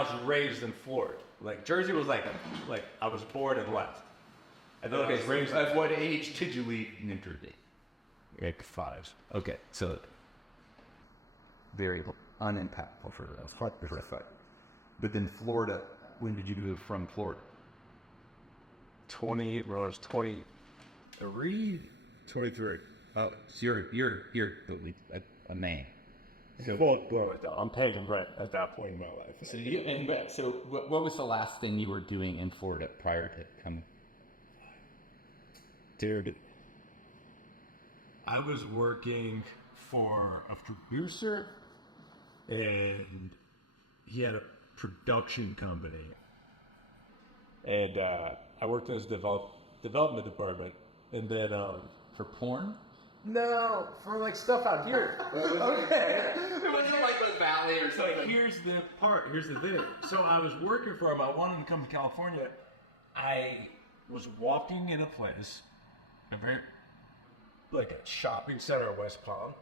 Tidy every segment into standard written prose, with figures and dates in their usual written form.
was raised in Florida. Like Jersey was like I was born and left. And then I was raised. At what age did you leave New Jersey? Like 5. Okay, so very unimpactful for us. But then Florida, when did you move from Florida? 20, when I was 23. 23. Oh, so you're a man. So, I'm paying rent at that point in my life. So what was the last thing you were doing in Florida prior to coming? Dude, I was working for a producer, and he had a production company. And I worked in his development department, and then For porn? no, for like stuff out here. Okay. It wasn't like the valley or something. Like, here's the thing. So I was working for him. I wanted to come to California. I was walking in a place, like a shopping center in West Palm,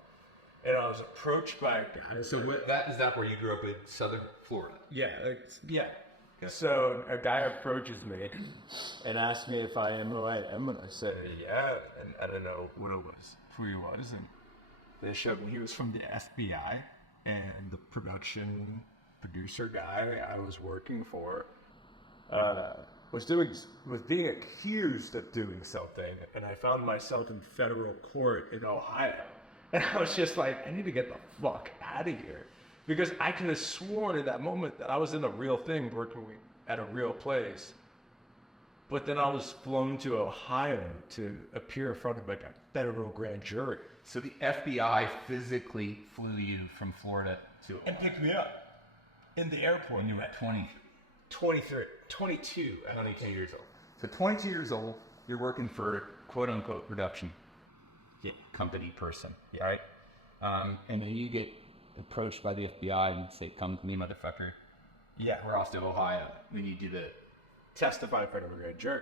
and I was approached by a guy. So is that where you grew up in Southern Florida? Yeah. So a guy approaches me and asks me if I am who I am, and I said, yeah, and I don't know what it was, who he was, and they showed me he was from the FBI, and the producer guy I was working for was being accused of doing something, and I found myself in federal court in Ohio, and I was just like, I need to get the fuck out of here. Because I could have sworn in that moment that I was in a real thing, working at a real place. But then I was flown to Ohio to appear in front of like a federal grand jury. So the FBI physically flew you from Florida to Ohio. And picked me up in the airport. When you were at 20? 23, 22, 22 years old. So 22 years old, you're working for quote unquote production company person, right? And then you get approached by the FBI and say, come to me, motherfucker. Yeah, We're off to Ohio. We need you to testify in front of a grand jury.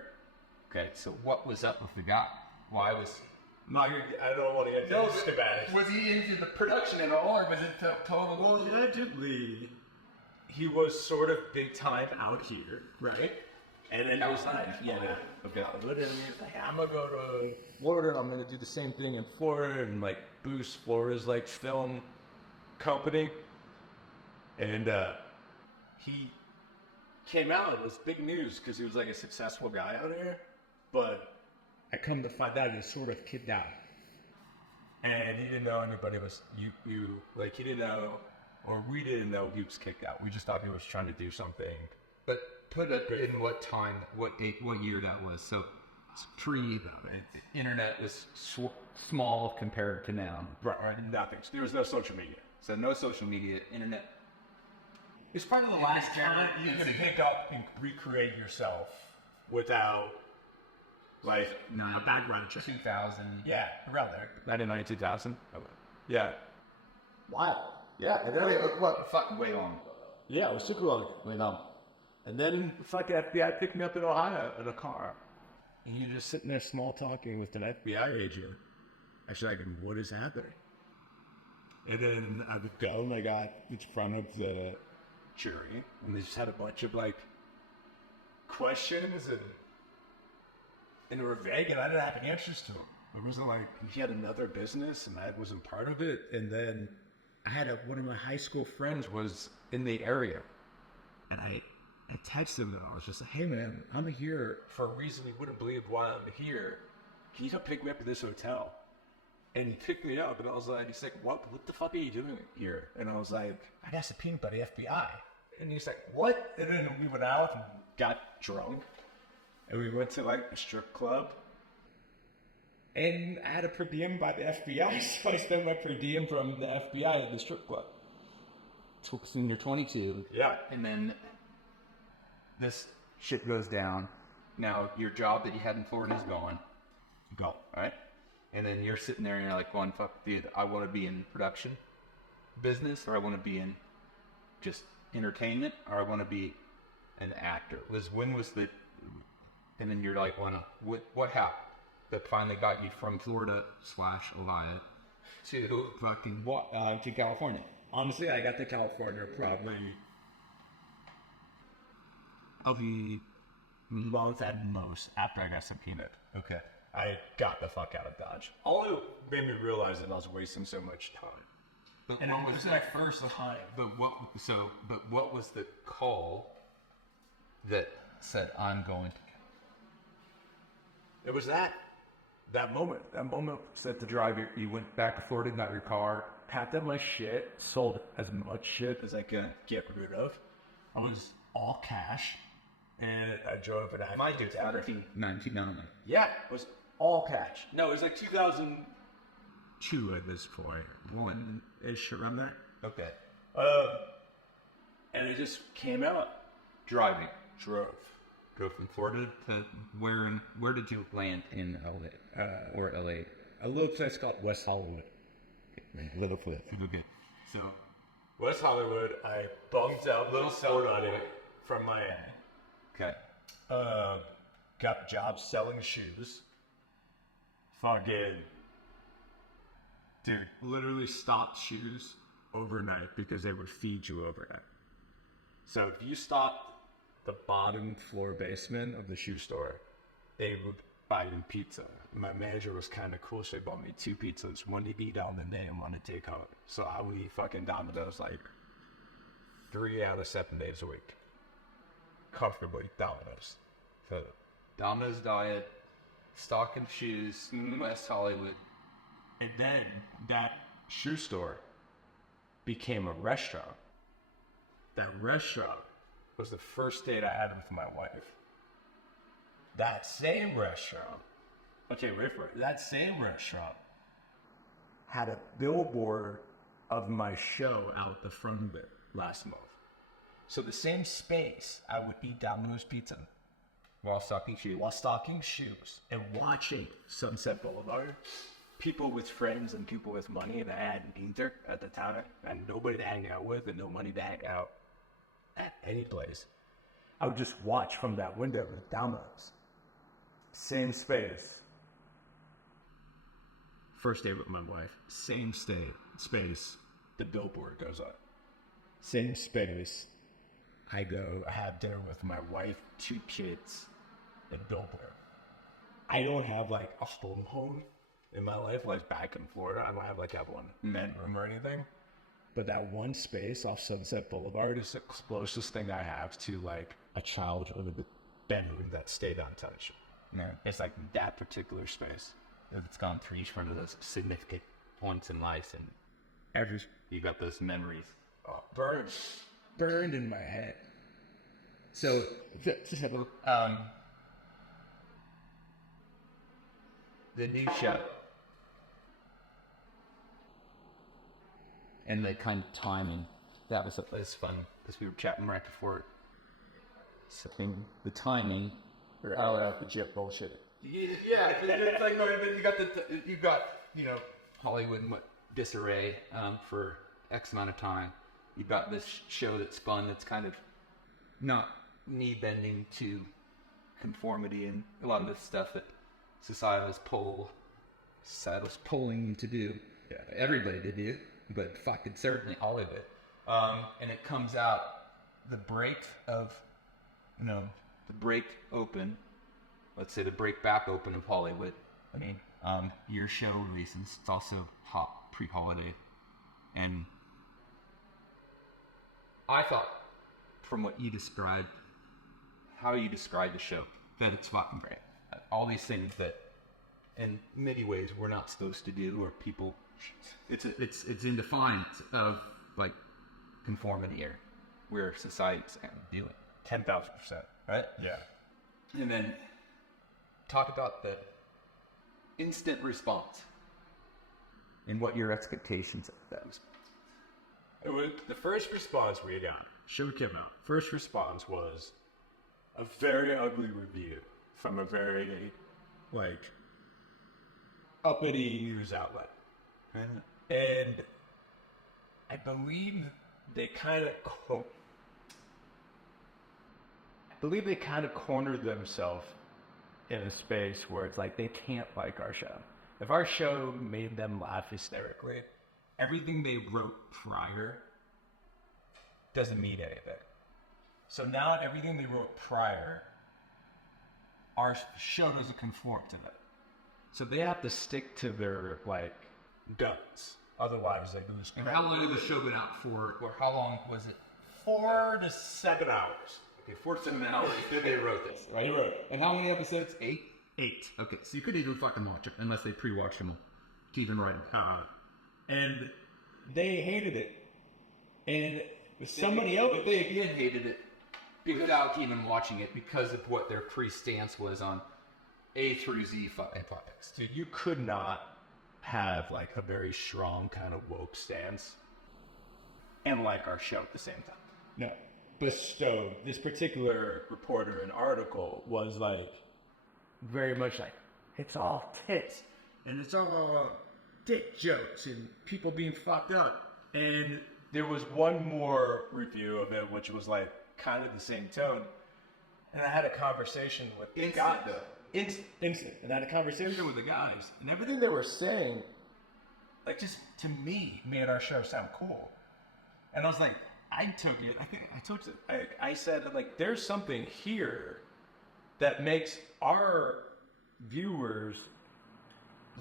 Okay, so what was up with the guy? Why was... I don't want to get into schematics. Was he into the production at all, or was it total... Well, allegedly, he was sort of big time out here, right? And then I was like, okay, I'm gonna go to Florida. I'm gonna do the same thing in Florida and like boost Florida's like film company. And he came out. It was big news because he was like a successful guy out here. But I come to find out he was sort of kidnapped, and he didn't know anybody was like he didn't know, or we didn't know he was kicked out. We just thought he was trying to do something. But put it in what time, what year that was. So it's pre, the internet was small compared to now. Right, nothing. There was no social media. So no social media, internet. It's part of the last time you can pick up and recreate yourself without, like, a background check. 2000. Yeah, around there. 99, 2000. Yeah. Wow. Yeah. And then what? Fucking way long. Yeah, it was super long. And then fucking FBI picked me up in Ohio in a car. And you're just sitting there small talking with an FBI agent. Actually, like, what is happening? And then I would go and I got in front of the jury, and they just had a bunch of like questions, and they were vague, and I didn't have answers to them. It wasn't like he had another business, and I wasn't part of it. And then I had one of my high school friends was in the area, and I texted him, and I was just like, "Hey man, I'm here for a reason you wouldn't believe why I'm here. Can you come pick me up at this hotel?" And he picked me up, and I was like, he's like, what the fuck are you doing here? And I was like, I got subpoenaed by the FBI. And he's like, what? And then we went out and got drunk. And we went to like a strip club. And I had a per diem by the FBI, so I spent my per diem from the FBI at the strip club. So you're 22. Yeah. And then this shit goes down. Now, your job that you had in Florida is gone. Go. Right? And then you're sitting there and you're like, going, fuck, dude, I want to be in production business, or I want to be in just entertainment, or I want to be an actor. When was the, and then you're like, what happened that finally got you from Florida / Ohio to fucking to California? Honestly, I got to California probably a month at most after I got subpoenaed. Okay. I got the fuck out of Dodge. All it made me realize that I was wasting so much time. But And it was my first time. But what was the call that said I'm going to? It was that moment. That moment said to drive. You went back to Florida, got your car, packed up my shit, sold as much shit as I could get rid of. I was all cash, and I drove it out. My dude's out of 1999. Yeah, it was all cash. No, it was like 2002 at this point. One-ish around there. Okay. And it just came out. Driving. Drove from Florida to where did you land in LA? Or LA? A little place called West Hollywood. Little place. Okay. So West Hollywood, I bumped out little running from Miami. Okay. Got a job selling shoes. Fucking dude, literally stopped shoes overnight because they would feed you overnight. So if you stopped the bottom floor basement of the shoe store, they would buy you pizza. My manager was kind of cool. She bought me 2 pizzas, one to eat on the day and one to take out. So I would eat fucking Domino's like 3 out of 7 days a week. Comfortably Domino's. So Domino's diet, stocking shoes, West Hollywood. And then that shoe store became a restaurant. That restaurant was the first date I had with my wife. That same restaurant, okay, wait for it. That same restaurant had a billboard of my show out the front of it last month. So the same space, I would eat Domino's pizza While stocking shoes. while stocking shoes and watching Sunset Boulevard. People with friends and people with money that I hadn't either at the time, and nobody to hang out with and no money to hang out at any place. I would just watch from that window with Domino's. Same space. First date with my wife. Same space. The billboard goes up. Same space. I have dinner with my wife, 2 kids, and billboard. I don't have like a home in my life, like back in Florida. I don't have like that one bedroom or anything. But that one space off Sunset Boulevard is the closest thing I have to like a childhood bedroom that stayed untouched. No. It's like that particular space. It's gone through each one of those significant points in life, and you got those memories. Oh, burned in my head. So, the new show and the kind of timing, that was fun because we were chatting right before it. So the timing, or I would have to jet bullshit. yeah, it's like you got Hollywood in disarray for X amount of time. You've got this show that's fun, that's kind of not knee bending to conformity and a lot of the stuff that society was pulling to do. Yeah, everybody to do, but fucking certainly Hollywood. And it comes out the break open. Let's say the break back open of Hollywood. I mean, your show releases. It's also hot pre-holiday, and I thought, from what you described, how you described the show, that it's fucking great. All these things that, in many ways, we're not supposed to do, or people, it's in defiance of like conformity here, where society's doing 10,000%. right. Yeah. And then talk about the instant response and what your expectations of that was. It was the first response we got. Show came out. First response was a very ugly review from a very, like, uppity news outlet. And I believe they kind of cornered themselves in a space where it's like they can't like our show. If our show made them laugh hysterically, everything they wrote prior doesn't mean anything. So now everything they wrote prior, our show doesn't conform to that. So they have to stick to their, like, guns. Otherwise, they lose. And how long had the show been out for? Or how long was it? 4 to 7 hours. Okay, 4 to 7 hours. They wrote this. Right, right. And how many episodes? 8? 8. Okay, so you couldn't even fucking watch it unless they pre-watched them to even write them. And they hated it. And somebody else... But they again hated it without even watching it because of what their pre-stance was on A through Z fucking topics. So you could not have, like, a very strong kind of woke stance and like our show at the same time. No. But so this particular reporter and article was like very much like, it's all tits and it's all dick jokes and people being fucked up. And there was one more review of it which was like kind of the same tone. And I had a conversation with the guy. Instant. And I had a conversation with the guys. And everything they were saying, like, just to me, made our show sound cool. And I was like, I said, like, there's something here that makes our viewers,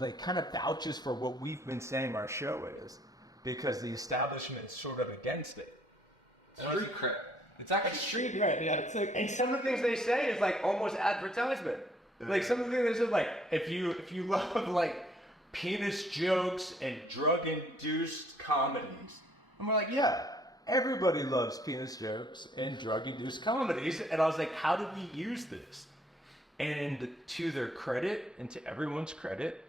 like, kind of vouches for what we've been saying our show is. Because the establishment is sort of against it. Street cred. It's actually street cred, yeah. It's like, and some of the things they say is, like, almost advertisement. Like, some of the things are like, if you love, like, penis jokes and drug-induced comedies. And we're like, yeah, everybody loves penis jokes and drug-induced comedies. And I was like, how do we use this? And to their credit, and to everyone's credit,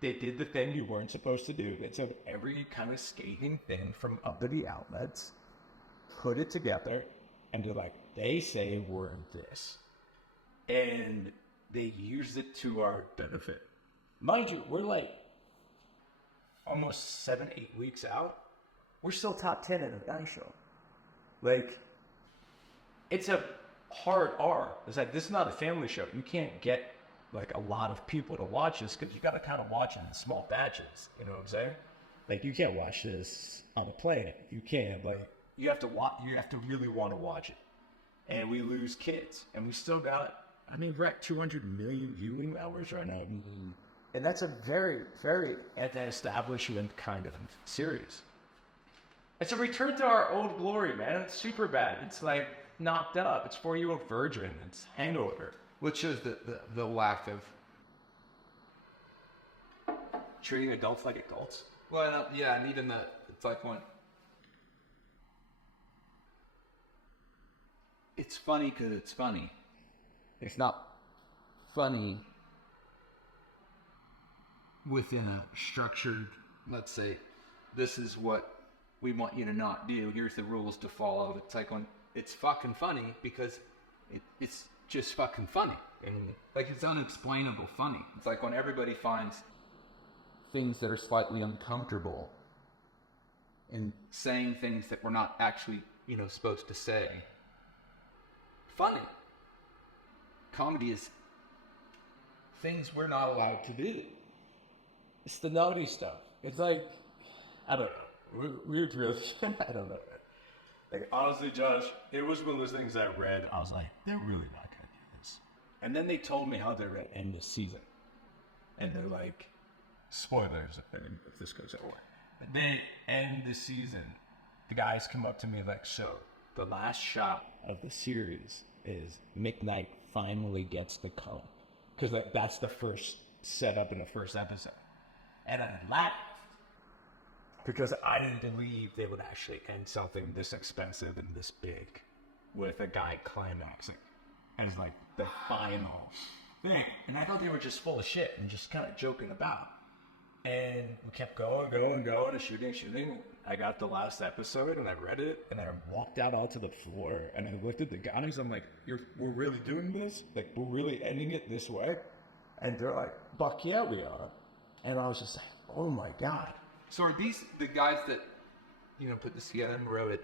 they did the thing you weren't supposed to do. They took every kind of scathing thing from other outlets, put it together, and they're like, they say we're this. And they use it to our benefit. Mind you, we're like almost 7-8 weeks out. We're still top 10 in a guy show. Like, it's a hard R. It's like, this is not a family show. You can't get like a lot of people to watch this because you got to kind of watch it in small batches. You know what I'm saying? Like, you can't watch this on a plane. You can't. Like, you have to watch. You have to really want to watch it. And we lose kids, and we still got. I mean, we're at 200 million viewing hours right now. Mm-hmm. And that's a very, very anti-establishment kind of series. It's a return to our old glory, man. It's super bad. It's like knocked up. It's For You a Virgin. It's Hangover. Which shows the lack of treating adults like adults. Well, yeah, and even it's like one. It's funny because it's funny. It's not funny within a structured, let's say, this is what we want you to not do. Here's the rules to follow. It's like when it's fucking funny because it's just fucking funny. And like, it's unexplainable funny. It's like when everybody finds things that are slightly uncomfortable and saying things that we're not actually, supposed to say. Funny. Comedy is things we're not allowed to do. It's the naughty stuff. It's like, I don't know. We're really, I don't know. Like, honestly, Josh, it was one of those things I read. I was like, they're really not going to do this. And then they told me how they're going to end the season. And they're like, spoilers if this goes over. But they end the season. The guys come up to me like, so the last shot of the series is McKnight finally gets the cone. Because that's the first setup in the first episode. And I laughed. Because I didn't believe they would actually end something this expensive and this big with a guy climaxing as like the final thing. And I thought they were just full of shit and just kind of joking about. And we kept going and shooting. I got the last episode and I read it and I walked out onto the floor and I looked at the guys. I'm like, we're really doing this? Like, we're really ending it this way? And they're like, fuck yeah, we are. And I was just like, oh my God. So are these the guys that, put this together and wrote it?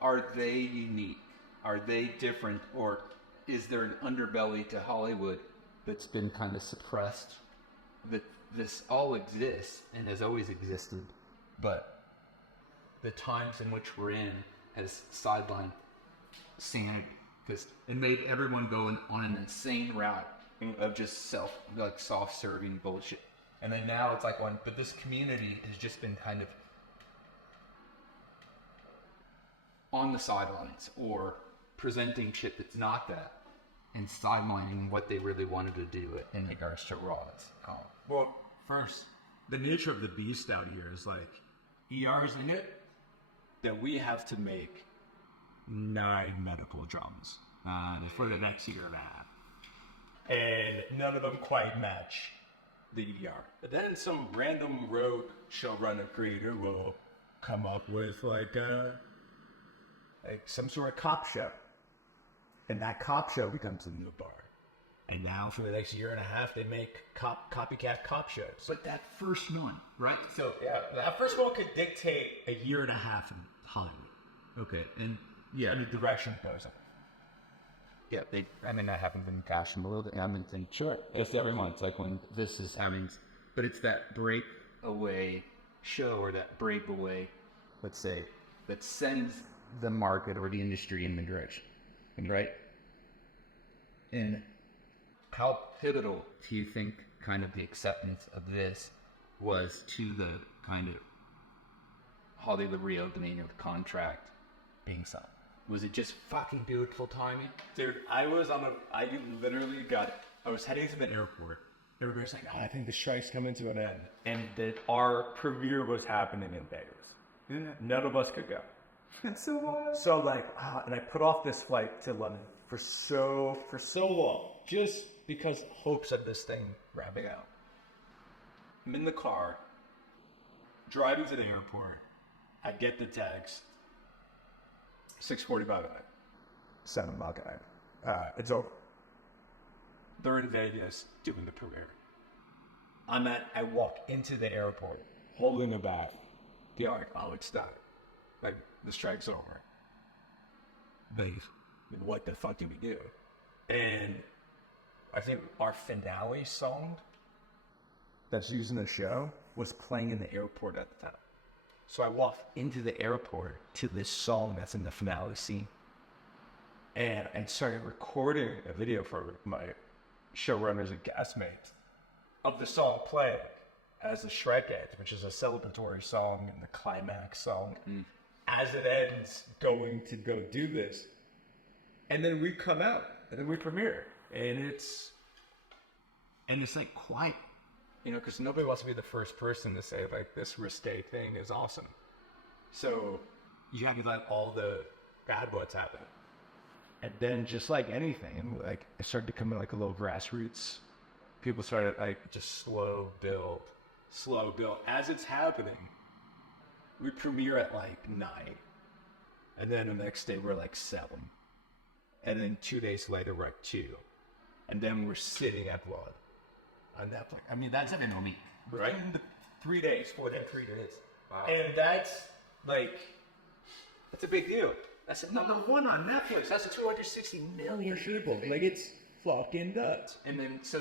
Are they unique? Are they different? Or is there an underbelly to Hollywood that's been kind of suppressed? That this all exists and has always existed, but the times in which we're in has sidelined sanity, because it made everyone go on an insane route of just soft-serving bullshit. And then now it's like but this community has just been kind of on the sidelines or presenting shit that's not that, and sidelining what they really wanted to do in regards to raws. Well, first, the nature of the beast out here is like, ER's in it, that we have to make 9 medical drums for the next year and a half. And none of them quite match the ER. But then some random rogue showrunner creator will come up with like some sort of cop show. And that cop show becomes a new bar. And now for the next year and a half, they make copycat cop shows. But that first one, right? So yeah, that first one could dictate a year and a half in Hollywood. Okay, and Yeah, the direction it goes in. yeah, that happens in fashion a little bit. I mean, sure, it's everyone. It's like when this is having, but it's that breakaway show or that breakaway, let's say, that sends the market or the industry in the direction, right? And how pivotal do you think kind of the acceptance of this was to the kind of Hollywood reopening of the contract being signed? Was it just fucking beautiful timing? Dude, I was heading to the airport. Everybody's like, oh, I think the strike's coming to an end. And that our premiere was happening in Vegas. Yeah. None of us could go. That's so wild. So like, and I put off this flight to London for so long, just because hopes of this thing wrapping out. I'm in the car, driving to the airport. I get the text. 6:45 at night. 7 o'clock at night. It's over. They're in Vegas doing the premiere. I walk into the airport holding a bag. They're like, oh, it's done. Like, the strike's over. Vegas. What the fuck do we do? And I think our finale song that's used in the show was playing in the airport at the time. So I walked into the airport to this song that's in the finale scene and started recording a video for my showrunners and castmates of the song playing as the Shrek ends, which is a celebratory song and the climax song. As it ends, going to go do this. And then we come out and then we premiere. And it's like quiet. You know, because nobody wants to be the first person to say, like, this risque thing is awesome. So you have to let all the bad butts happen. And then just like anything, like, it started to come in like a little grassroots. People started like just slow build. As it's happening, we premiere at like 9. And then the next day we're like 7. And then 2 days later we're at 2. And then we're sitting at blood. On that point. I mean, that's an week, right? 3 days, 4 days, 3 days. Wow. And that's a big deal. That's a number 1 on Netflix. That's a 260 million people. Like, it's fucking nuts. And then, so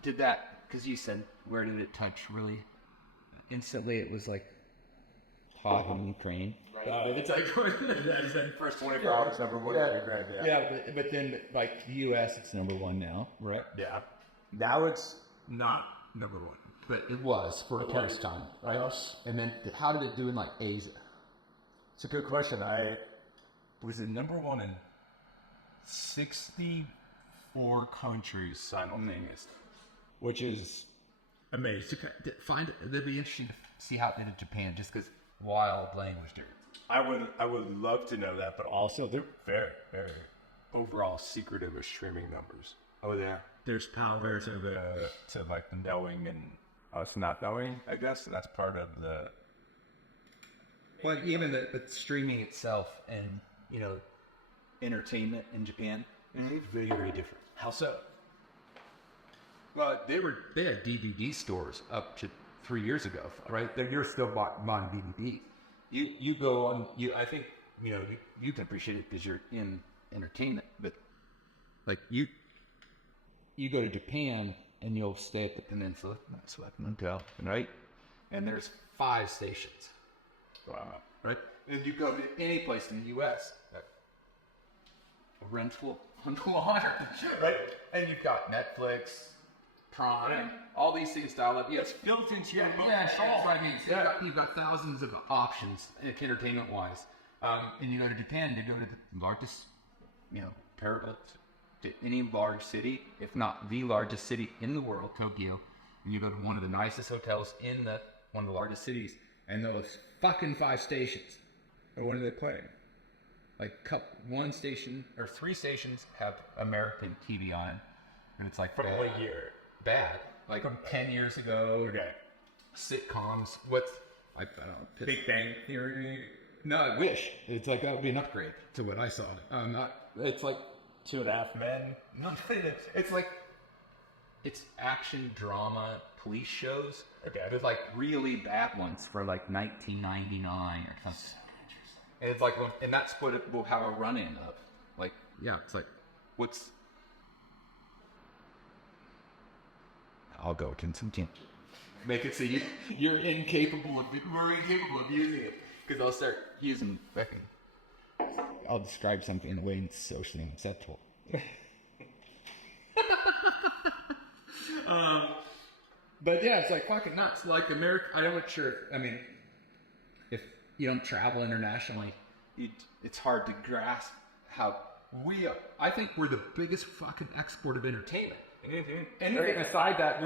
because you said, where did it touch really? Instantly, it was like hot in Ukraine. It's like first 24 hours number 1. Yeah, but then like the U.S. it's number 1 now, right? Yeah. Now it's not number 1, but It was for a test time, right? And then how did it do in like Asia? it's a good question. Was it number 1 in 64 countries simultaneously, which is amazing. It'd be interesting to see how it did in Japan, just because wild language there. I would love to know that, but also they're very, very overall secretive of streaming numbers. Oh yeah, there's power to like the knowing and us not knowing. I guess that's part of the. Well, even the streaming itself and entertainment in Japan is very different. How so? Well, they had DVD stores up to 3 years ago, right? You're still buying DVD. You go on. I think you can appreciate it because you're in entertainment, but like you go to Japan and you'll stay at the Peninsula, that's what hotel, right? and there's 5 stations. Wow. Right? And you go to any place in the U.S., rental underwater, right? And you've got Netflix, Prime, all these things dialed up. Yeah, it's built into your that's what I mean. So you've got thousands of options, entertainment-wise. And you go to Japan, you go to the largest, parallel to any large city, if not the largest city in the world, Tokyo, and you go to one of the nicest hotels in one of the largest cities, and those fucking 5 stations. And what are they playing? Like one station or 3 stations have American TV on it, and it's like From what year? bad, like from 10 years ago. Okay. Sitcoms. I don't know. Big Bang Theory. No, I wish. It's like that would be an upgrade to what I saw. It's like 2.5 Men. it's like it's action drama police shows. Okay. There's like really bad ones for like 1999 or something. And it's like, and that's what it will have a run-in of. Like, yeah, it's like, I'll go to some tangent. Make it so you're incapable of it. We're incapable of using it. Because I'll start using fucking. I'll describe something in a way that's socially acceptable. But yeah, it's like fucking nuts. Like America, I'm not sure. I mean, if you don't travel internationally, it's hard to grasp how I think we're the biggest fucking export of entertainment. Mm-hmm. Anything aside that,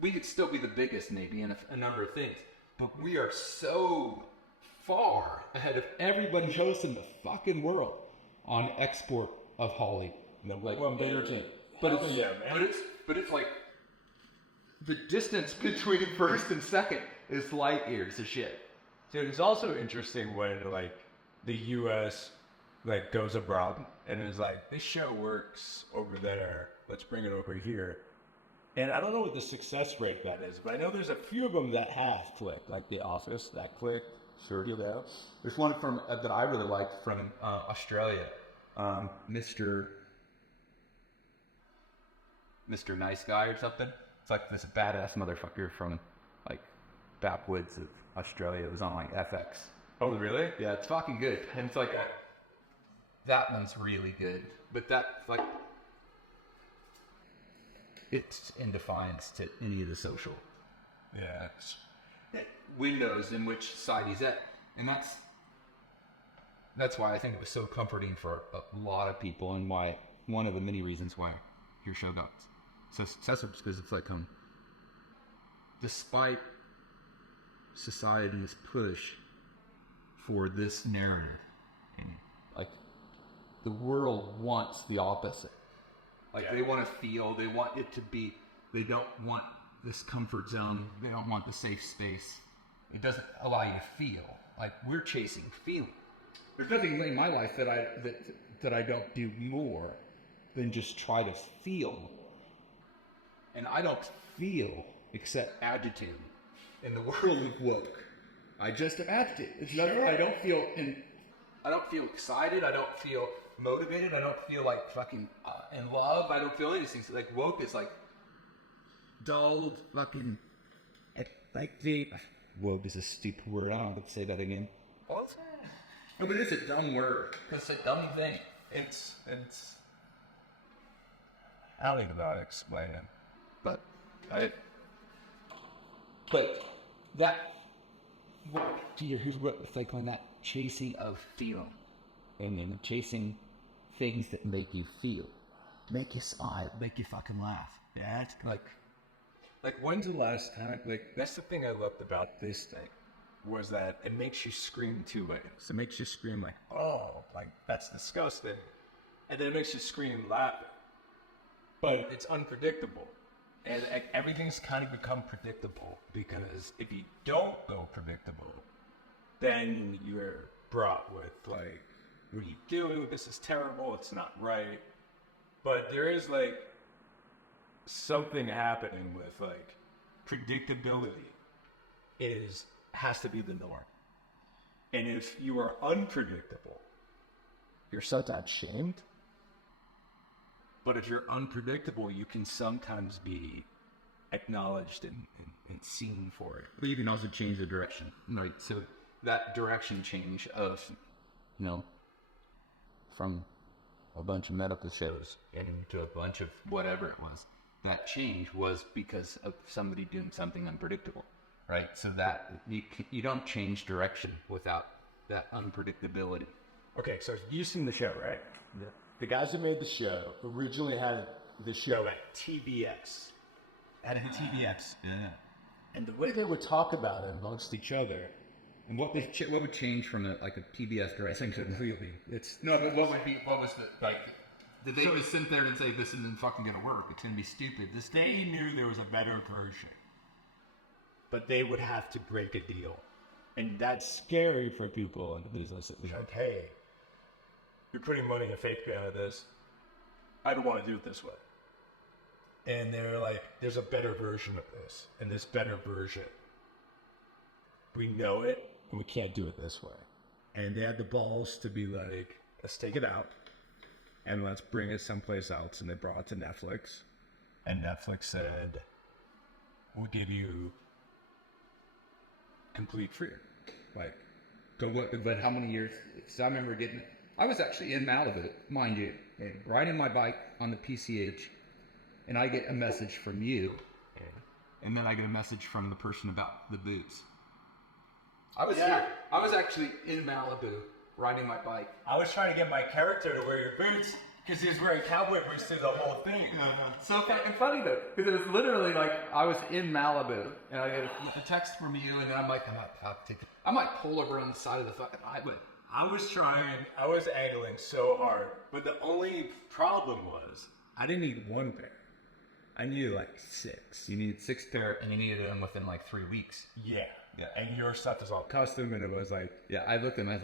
we could still be the biggest maybe in a number of things, but we are so far ahead of everybody else in the fucking world on export of Hollywood. But it's like the distance between first and second is light years of shit. Dude, it's also interesting when like the U.S. like goes abroad and is like, this show works over there, let's bring it over here. And I don't know what the success rate that is, but I know there's a few of them that have clicked, like The Office, that clicked. Sure, there's one from that I really liked from Australia, Mr. Nice Guy or something. It's like this badass motherfucker from like backwoods of Australia. It was on like FX. Oh, really? Yeah, it's fucking good. And it's like that one's really good, but that's like it's in defiance to any of the social windows in which society's at, and that's why I think it was so comforting for a lot of people, and why one of the many reasons why your show got so successful, because it's like despite society's push for this narrative, and like the world wants the opposite. Like they want to feel, they want it to be, they don't want this comfort zone, they don't want the safe space. It doesn't allow you to feel. Like we're chasing feeling. There's nothing in my life that I don't do more than just try to feel. And I don't feel except agitated in the world of woke. I just am agitated. It's nothing. I don't feel excited. I don't feel motivated. I don't feel like fucking in love. I don't feel anything. So like woke is like dulled, fucking like the woke is a stupid word. I don't have to say that again. What? No, but it's a dumb word. It's a dumb thing. It's. I don't even know how to explain it. But that. Here's what it's like on that chasing of feel, and then chasing things that make you feel, make you smile, make you fucking laugh. Yeah, it's like when's the last time? Like that's the thing I loved about this thing, was that it makes you scream 2 ways. It makes you scream like, oh, like that's disgusting, and then it makes you scream laughing. But it's unpredictable, and everything's kind of become predictable, because if you don't go predictable, then you're brought with like, what are you doing? This is terrible. It's not right. But there is like something happening with like predictability has to be the norm. And if you are unpredictable, you're sometimes shamed. But if you're unpredictable, you can sometimes be acknowledged and and scene for it. But you can also change the direction, right? So that direction change of, from a bunch of medical shows into a bunch of whatever it was, that change was because of somebody doing something unpredictable, right? So that you don't change direction without that unpredictability. Okay, so you've seen the show, right? Yeah. The guys who made the show originally had the show at TBX. At TBX, yeah. And the way they would talk about it amongst each other, and what would change from a PBS direction completely? But what was the like? Did they just sit there and say this isn't fucking gonna work? It's gonna be stupid. They knew there was a better version, but they would have to break a deal, and that's scary for people in the business. Like, hey, you're putting money in fake behind this. I don't want to do it this way. And they're like, there's a better version of this, and this better version, we know it, and we can't do it this way. And they had the balls to be like, let's take it out, and let's bring it someplace else. And they brought it to Netflix, and Netflix said, we'll give you complete freedom. Like, go look. But how many years? So I remember I was actually in Malibu, mind you, riding my bike on the PCH, and I get a message from you, and then I get a message from the person about the boots. I was here. I was actually in Malibu riding my bike. I was trying to get my character to wear your boots because he was wearing cowboy boots through the whole thing. So fucking funny though, because it was literally like I was in Malibu and I get a text from you, and then I'm like, I might pull over on the side of the fucking highway. I was angling so hard, but the only problem was I didn't need one pair. I needed like 6. You needed 6 pair, and you needed them within like 3 weeks. Yeah. And your stuff is all custom, and it was like, I looked at them as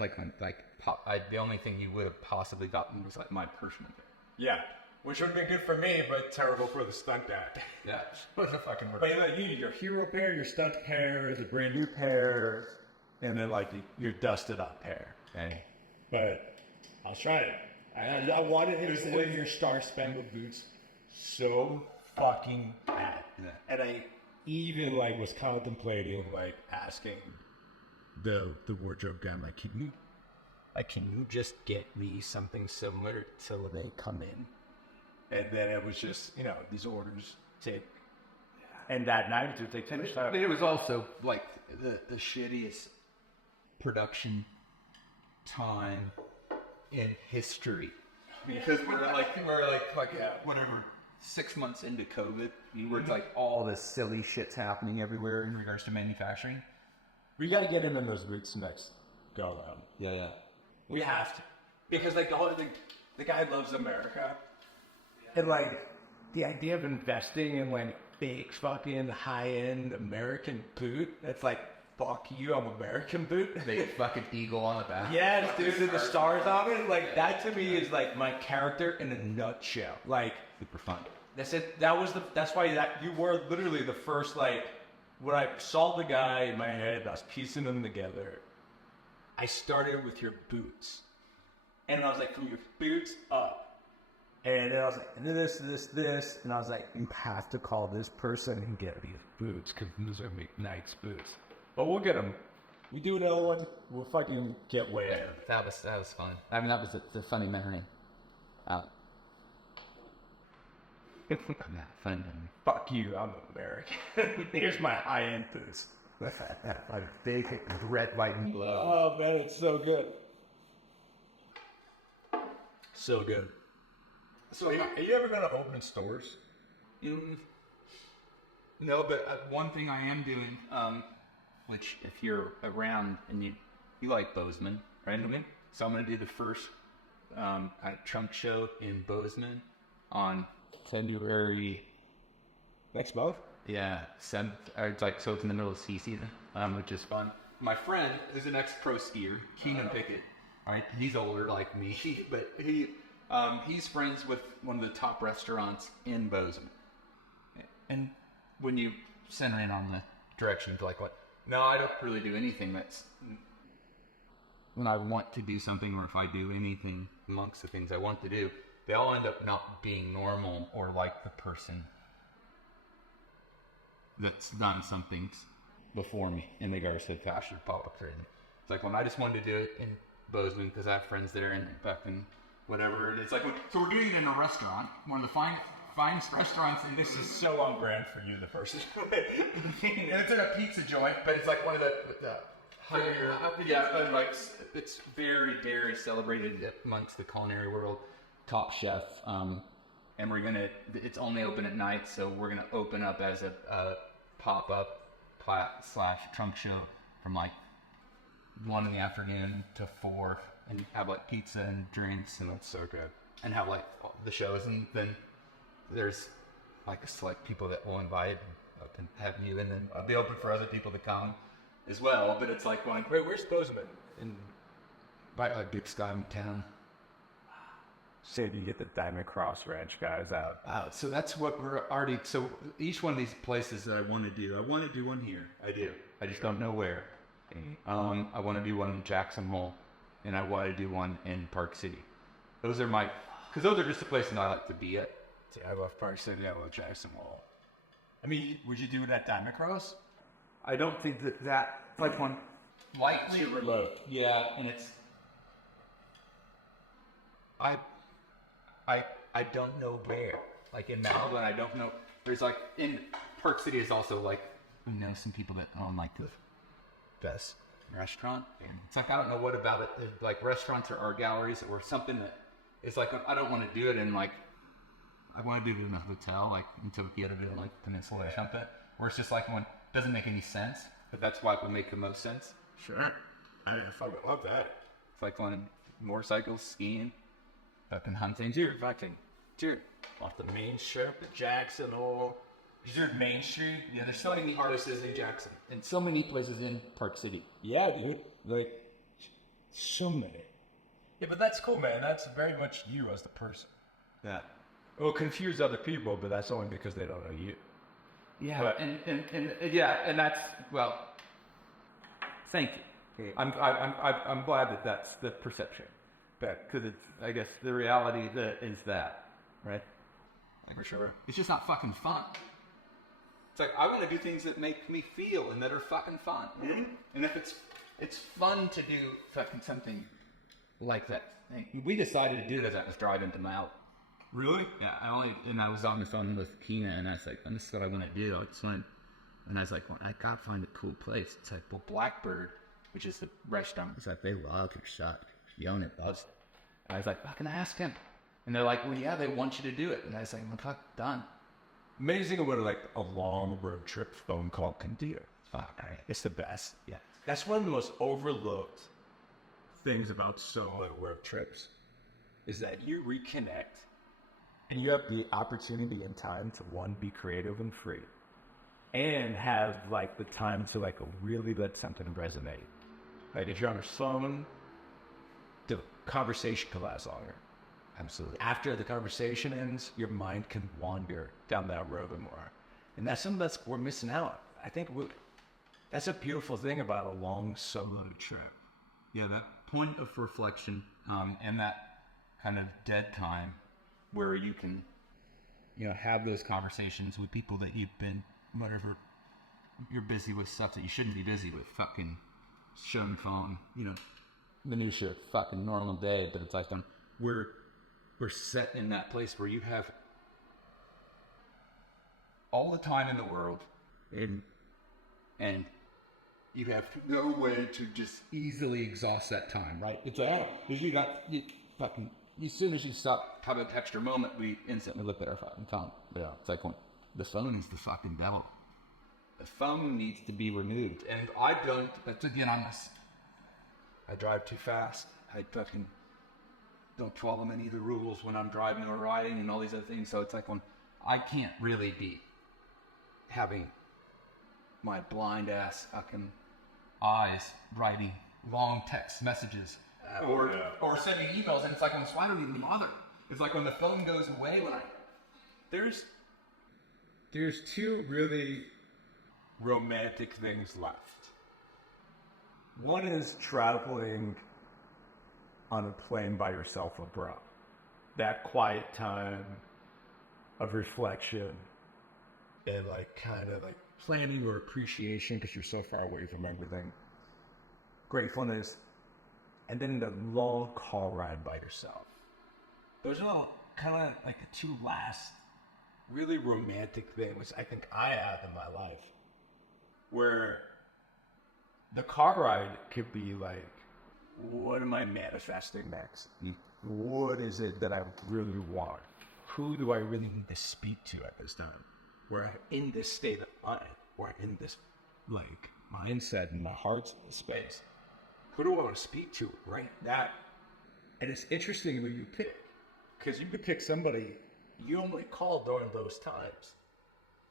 the only thing you would have possibly gotten was like my personal pair. Yeah, which would have been good for me, but terrible for the stunt dad. Yeah, wasn't fucking work. But you need your hero pair, your stunt pair, is a brand new pair, and then like your dusted up pair. Okay. But I was trying it. I wanted him to wear your Star Spangled Boots so fucking bad. Yeah. And I even was contemplating asking the wardrobe guy, can you just get me something similar till they come in? And then it was just, these orders take, and that night they finished up. It was also like the shittiest production time in history, because we're like whatever, 6 months into COVID, where it's like all this silly shit's happening everywhere in regards to manufacturing. We got to get him in those boots next go around. Yeah. We have to, because the guy loves America, and the idea of investing in big fucking high end American boot. That's fuck you, I'm American boot. Big fucking eagle on the back. Yeah, dude, with the stars on it. That to me is my character in a nutshell. Super fun. That's it. That's why you were literally the first, when I saw the guy in my head, I was piecing them together. I started with your boots. And I was from your boots up. And then I was and this. And I was you have to call this person and get these boots, because these are McKnight's boots. But we'll get them. We do another one, we'll fucking get way ahead. That was fun. I mean, that was the funny memory. Funny memory. Fuck you, I'm American. Here's my high-end boots. Big red, white, and blue. Oh man, it's so good. So good. So, are you ever gonna open stores? No, but one thing I am doing, which if you're around and you like Bozeman, right? Mm-hmm. So I'm gonna do the first kind of trunk show in Bozeman on February. Next month? Yeah, 7th. So it's in the middle of ski season, which is fun. My friend is an ex-pro skier, Keenan Pickett. Right, he's older like me, but he's friends with one of the top restaurants in Bozeman. And when you center in on the directions, what? No, I don't really do anything that's. When I want to do something, or if I do anything amongst the things I want to do, they all end up not being normal or like the person that's done some things before me in regards to fashion pop-up trading. It's like when I just wanted to do it in Bozeman because I have friends there and fucking whatever. And it's like, so we're doing it in a restaurant, one of the finest restaurants, and This is so on brand for you, the person. and it's in a pizza joint, but it's like one of the higher, like it's very, very celebrated amongst the culinary world. Top chef, and it's only open at night, so we're gonna open up as a pop-up / trunk show from like 1 in the afternoon to 4, and have like pizza and drinks, and That's so good. and have like the shows, and then there's like select people that will invite and have you, and then I'll be open for other people to come as well. But it's like going, Wait, where's Bozeman? by like Big Sky town. Say you get the Diamond Cross Ranch guys out. So that's what we're already. So each one of these places that I want to do one here. I do. I just don't know where. I want to do one in Jackson Hole, and I want to do one in Park City. Those are because those are just the places I like to be at. See, I love Park City, I love Jackson Hole. I mean, would you do it at Diamond Cross? I don't think that like one lightly Super low. Yeah, and it's I don't know where. Like in Malibu, I don't know. There's like in Park City is also like we know some people that own like the best restaurant. And it's like I don't know what about it. There's like restaurants or art galleries or something that is like I don't want to do it in like I want to do it in a hotel like in Tokyo, like Peninsula or something, where it's just like one doesn't make any sense. But that's why it would make the most sense. Sure. I fucking love that. It's like on motorcycles, skiing, fucking hunting. Dude, Off the main strip of Jackson Hole. Is there Main Street? Yeah, there's so many artists in Jackson. And so many places in Park City. Yeah, dude. Like, so many. Yeah, but that's cool, man. That's very much you as the person. Yeah. It will confuse other people, but that's only because they don't know you. Yeah, But- and that's, well, thank you. I'm glad that that's the perception. Because it's, I guess, the reality is that, right? For sure. It's just not fucking fun. It's like, I want to do things that make me feel and that are fucking fun. Mm-hmm. And if it's fun to do fucking something like that. We decided to do this as I was driving to Malibu. Really? Yeah, I was on the phone with Keena, and I was like, this is what I want to do. It's fun. And I was like, well, I gotta find a cool place. It's like, well, Blackbird, which is the restaurant. It's like, they love your shot. You own it, loves it. And I was like, fucking ask him. And they're like, well, yeah, they want you to do it. And I was like, well, fuck, done. Amazing what like a long road trip phone call can do. Fuck, It's the best. yeah. That's one of the most overlooked things about solo road trips is that you reconnect and you have the opportunity and time to one, be creative and free, and have like the time to like really let something resonate. Like if you're on your phone, the conversation can last longer. Absolutely. After the conversation ends, your mind can wander down that road more. And that's something that's we're missing out. I think that's a beautiful thing about a long solo trip. Yeah, that point of reflection and that kind of dead time where you can, have those conversations with people that you've been, whatever, you're busy with stuff that you shouldn't be busy with, fucking showing phone, minutia, fucking normal day, but it's like we're set in that place where you have all the time in the world and you have no way to just easily exhaust that time, right? It's like, as soon as you stop, have an extra moment, we instantly look at our fucking phone. Yeah. It's like when the phone is the fucking devil. The phone needs to be removed. And I don't, that's again on this. I drive too fast. I fucking don't follow many of the rules when I'm driving or riding and all these other things. So it's like when I can't really be having my blind ass fucking eyes writing long text messages or sending emails, and it's like, why don't even bother? It's like when the phone goes away, there's two really romantic things left. One is traveling on a plane by yourself abroad. That quiet time of reflection and like kind of like planning or appreciation because you're so far away from everything. Gratefulness. And then the long car ride by yourself. Those are kind of like the two last really romantic things I think I have in my life. Where the car ride could be like, what am I manifesting next? What is it that I really want? Who do I really need to speak to at this time? Where I'm in this state of mind, where I'm in this like mindset and my heart's space. Who do I want to speak to right now? And it's interesting when you pick, because you could pick somebody you only call during those times.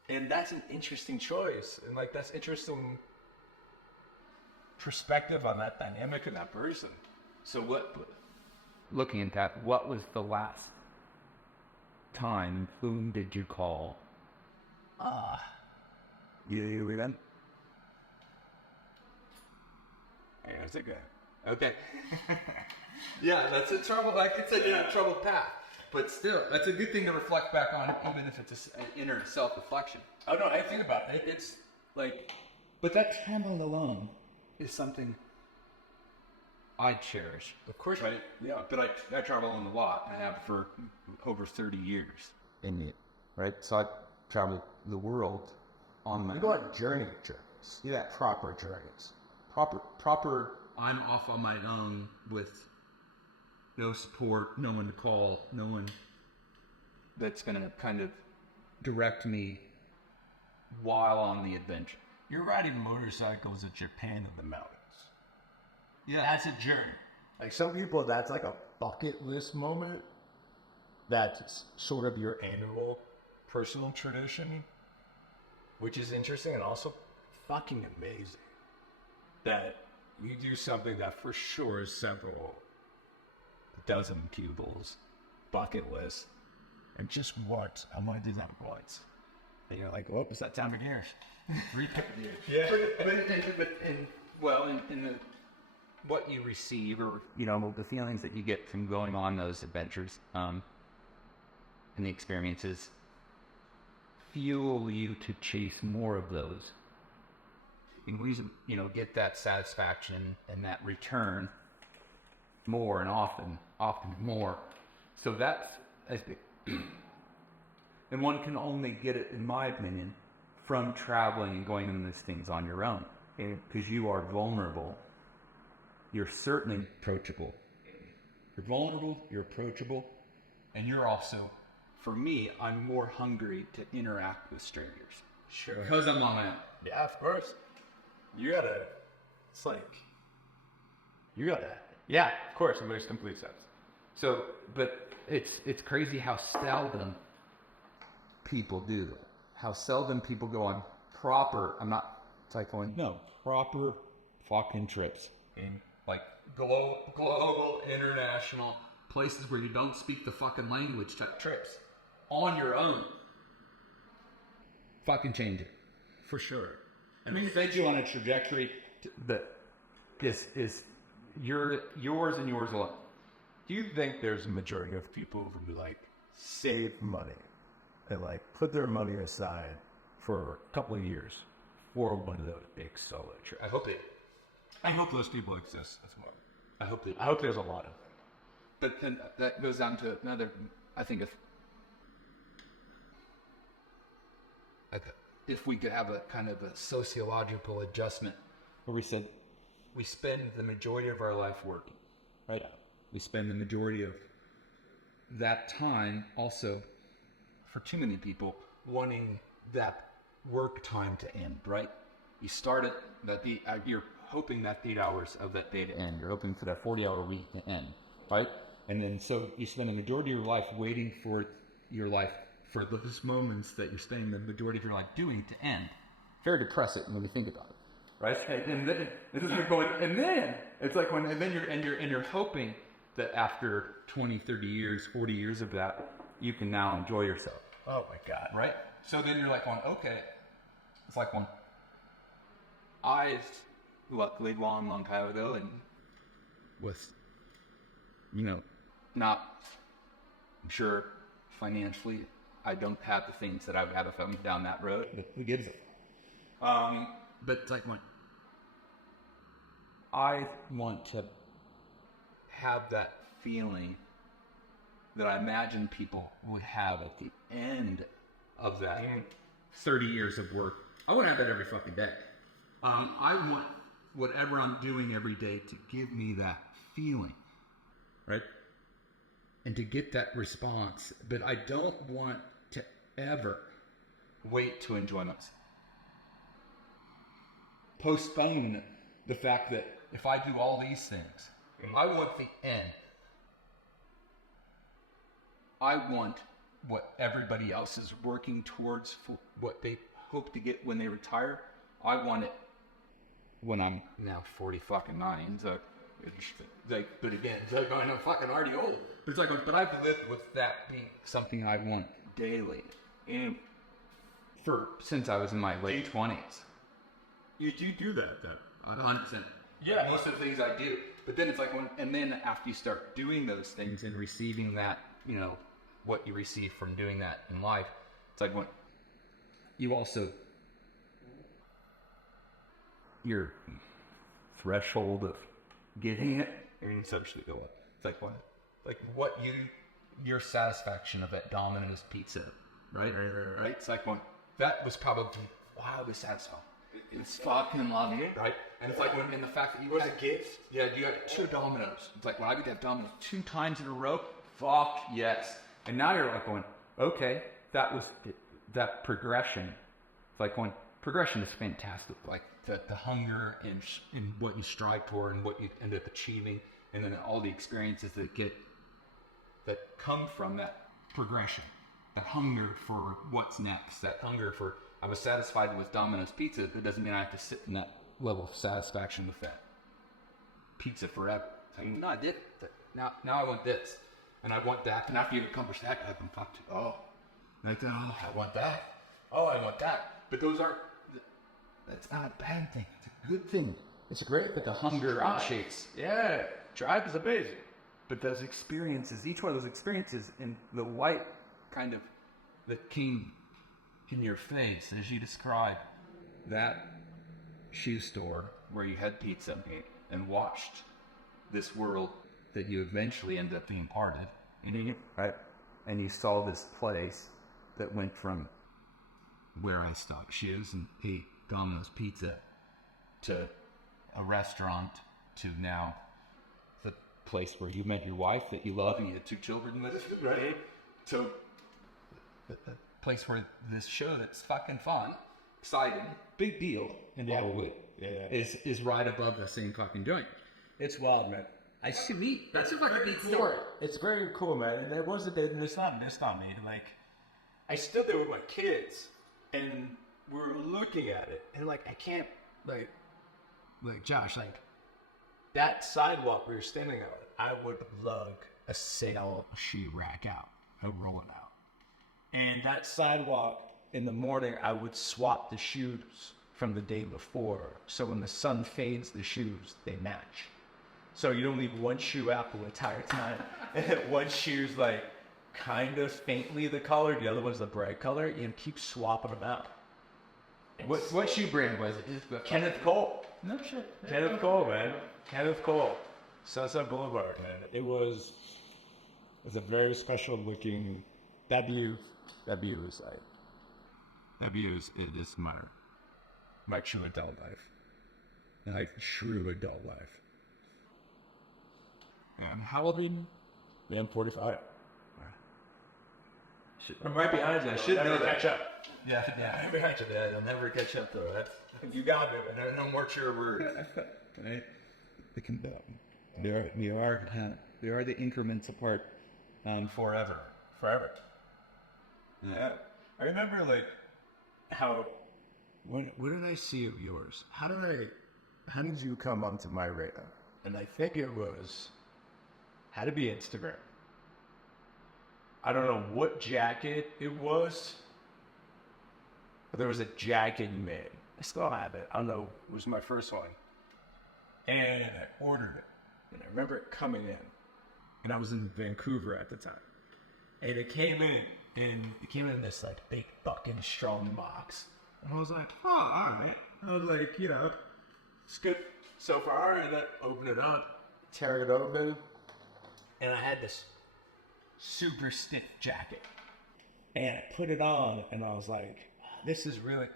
And that's an interesting choice. And like, that's interesting perspective on that dynamic of that person. So looking at that, what was the last time, whom did you call? You even? Yeah, it's a good. Okay. Yeah, that's a trouble. Like it's a troubled path, but still, that's a good thing to reflect back on, even if it's an inner self-reflection. Oh no, I think about it. It's like, but that time alone is something I cherish. Of course, right? Yeah, but I travel alone a lot. I have for over 30 years. In it, right? So I traveled the world on my. You go on journey trips. Yeah, proper journeys. Proper. I'm off on my own with no support, no one to call, no one that's going to kind of direct me while on the adventure. You're riding motorcycles in Japan in the mountains. Yeah, that's a journey. Like some people, that's like a bucket list moment. That's sort of your annual personal tradition, which is interesting and also fucking amazing. That you do something that for sure is several dozen people's bucket list. And just once, I want to do that once. And you're like, oh, it's that time of year. 3 years. Yeah. But in the what you receive, or the feelings that you get from going on those adventures, and the experiences fuel you to chase more of those. And we, get that satisfaction and that return more and often more. So that's, I think, and one can only get it, in my opinion, from traveling and going on these things on your own. Because you are vulnerable. You're certainly approachable. You're vulnerable, you're approachable, and you're also, for me, I'm more hungry to interact with strangers. Sure. Because I'm on my own. Yeah, of course. Yeah, of course, it makes complete sense. So, but it's crazy how seldom people do that. How seldom people go on proper, I'm not typing. No, proper fucking trips. In like global, international places where you don't speak the fucking language type trips. On your own. Fucking change it. For sure. I mean, it sends you on a trajectory that is yours and yours alone. Do you think there's a majority of people who save money and put their money aside for a couple of years for one of those big solo trips? I hope those people exist as well. I hope there's a lot of them. But then that goes down to another, I think, if we could have a kind of a sociological adjustment where we said we spend the majority of our life working, right? We spend the majority of that time also, for too many people, wanting that work time to end, right? You start it, you're hoping that 8 hours of that day to end. You're hoping for that 40-hour week to end, right? And then so you spend the majority of your life waiting for your life, for those moments that you're spending the majority of your life doing to end. Very depressing when we think about it, right? And then it's like you're hoping that after 20, 30 years, 40 years of that, you can now enjoy yourself. Oh my God. Right? So then you're like going, okay. It's like when I, luckily long time ago, and with, not, I'm sure, financially, I don't have the things that I would have if I went down that road. But who gives it? But it's like when I want to have that feeling that I imagine people would have at the end of that 30 years of work. I want to have that every fucking day. I want whatever I'm doing every day to give me that feeling, right? And to get that response. But I don't want to ever wait to enjoy myself. Postpone the fact that if I do all these things, I want the end. I want what everybody else is working towards for what they hope to get when they retire. I want it when I'm now 40 fucking 9. So it's like, but again, it's like I'm fucking already old. But it's like, but I've lived with that being something I want daily. And since I was in my late 20s. You do that, though. 100%. Yeah, most of the things I do. But then it's like and then after you start doing those things and receiving that, you know, what you receive from doing that in life, it's like when you also, your threshold of getting it, essentially go up. It's like what your satisfaction of that Domino's pizza, right? Right. It's like that was probably wildly satisfying. It's fucking lovely, right? And it's like and the fact that you had a gift. Yeah, you got 2 Domino's. It's like when I get to have Domino's 2 times in a row, fuck yes. And now you're like going, okay, that was that progression. It's like progression is fantastic. Like the hunger and what you strive for and what you end up achieving, and then all the experiences that come from that progression. That hunger for what's next. That hunger for I was satisfied with Domino's pizza. That doesn't mean I have to sit in that level of satisfaction with that pizza forever. It's like, no, I did. Now I want this. And I want that. And after you've accomplished that, I've been fucked. Oh, like, oh, I want that. Oh, I want that. But that's not a bad thing. It's a good thing. It's great that the hunger outshakes. Yeah, drive is amazing. But those experiences, each one of those experiences in the white kind of that came in your face as you described that shoe store where you had pizza and watched this world that you eventually end up being part of. Right? And you saw this place that went from where I stocked shoes and ate Domino's pizza to a restaurant to now the place where you met your wife that you love and you had 2 children with, right? So the place where this show that's fucking fun, exciting, big deal in Malibu is right above the same fucking joint. It's wild, man. I see neat. That's a fucking neat story. It's very cool, man. And there was a day, it's not me. Like, I stood there with my kids, and we were looking at it, and like, I can't, like Josh, like, that sidewalk we were standing on, I would lug a sail, a sheet rack out, a roll it out. And that sidewalk, in the morning, I would swap the shoes from the day before. So when the sun fades the shoes, they match. So you don't leave one shoe out the entire time. One shoe's like kind of faintly the color, the other one's the bright color. You keep swapping them out. What shoe brand was it? Kenneth Cole. No shit. Kenneth Cole, man. Kenneth Cole. Sunset Boulevard, man. It was a very special looking. That view is like. That view is my true adult life. My true adult life. And how old are you? I'm 45. I'm right behind you. I should know that. Catch up. Yeah. I'm behind you, Dad. I'll never catch up, though. You got me, but no more sure words. Right? They are the increments apart forever. Yeah. I remember, like, how... What did I see of yours? How did you come onto my radar? And I think it was... Had to be Instagram. I don't know what jacket it was, but there was a jacket you made. I still have it. I don't know. It was my first one. And I ordered it. And I remember it coming in. And I was in Vancouver at the time. And it came in this like big fucking strong box. And I was like, oh, all right. I was like, you know, it's good so far. And I open it up, tear it open. And I had this super stiff jacket. And I put it on, and I was like, this is really,